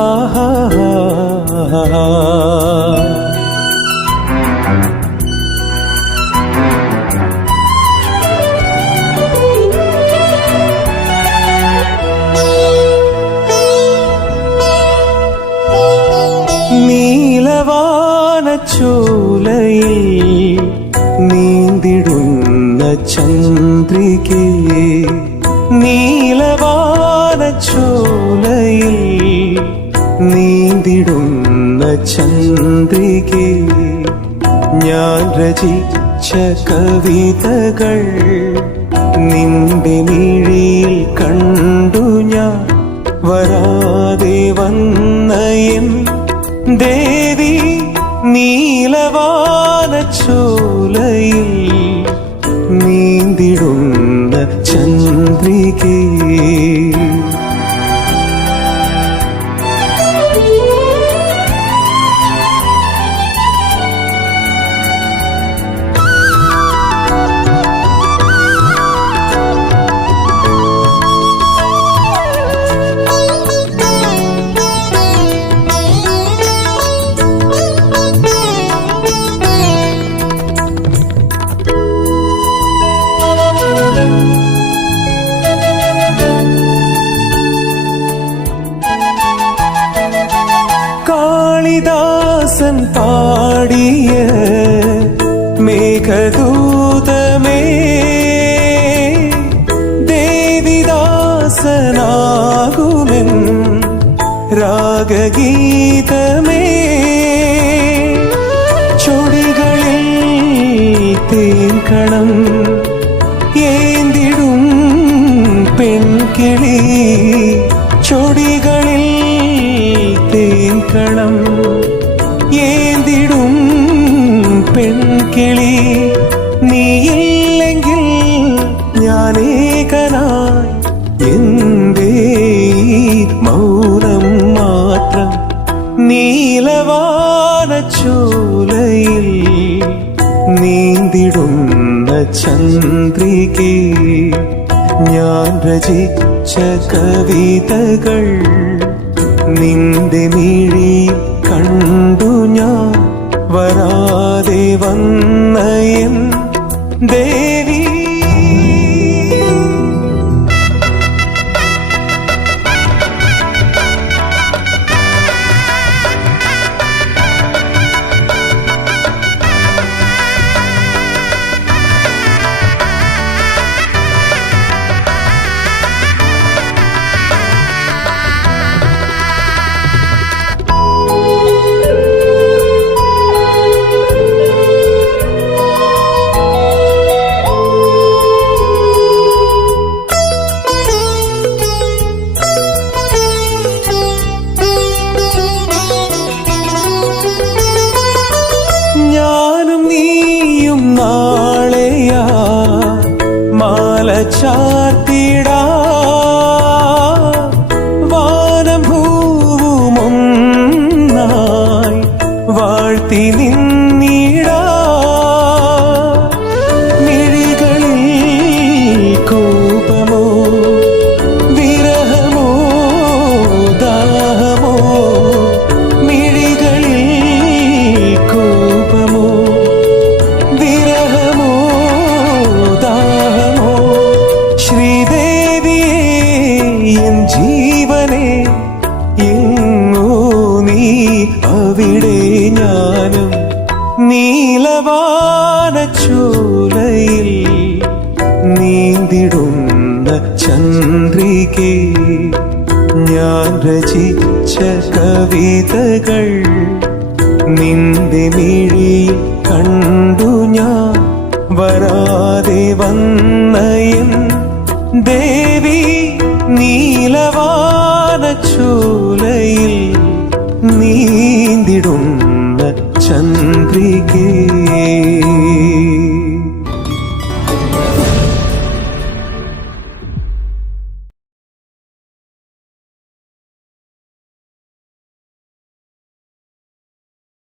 ആഹാ നീലവാനച്ചോലയിൽ നീന്തിടുന്ന ചന്ദ്രികേ, നീലവാനച്ചോലയിൽ നീന്തിടുന്ന ചന്ദ്രികേ, ഞാൻ രചിച്ച കവിതകൾ നിന്റെ മിഴിയിൽ കണ്ടു ഞാൻ. വരാതെ വന്ന എൻ ദേവി നീലവാനച്ചോലയിൽ നീന്തിടുന്ന ചന്ദ്രികേ. കാളിദാസൻ പാടിയ മേഘദൂതമേ, ദേവിദാസനാകുമെൻ രാഗഗീതമേ, ചൊടികളിൽ തേൻകണം ഏന്തിടും പെൺകിളി, ചൊടികളിൽ തേൻകണം ഏന്തിടും പെൺകിളി, നീയില്ലെങ്കിൽ ഞാനേകനായി എന്തേ മൗനം മാത്രം. നീലവാനച്ചോലയിൽ നീന്തിടുന്ന ചന്ദ്രികേ, ഞാൻ രചിച്ച കവിതകൾ നിന്റെ മിഴി കണ്ടു ഞാൻ. വരാതെ വന്ന എൻ ദേവി നാളെയാ മാല ചാർത്തിടാ, വാനം ഭൂവുമൊന്നായി വാഴ്ത്തി നിന്നിടാ. മിഴികളിൽ കോപമോ വിരഹമോ ദാഹമോ, മിഴികളിൽ കോപമോ വിരഹമോ ദാഹമോ. ശ്രീദേവിയേ എൻ ജീവനേ, എങ്ങോ നീ അവിടെ ഞാനും. നീലവാനച്ചോലയിൽ നീന്തിടുന്ന ചന്ദ്രികേ, ഞാൻ രചിച്ച കവിതകൾ നിന്റെ മിഴിയിൽ കണ്ടു ഞാൻ. വരാതെ വന്ന എൻ ദേവി നീലവാനച്ചോല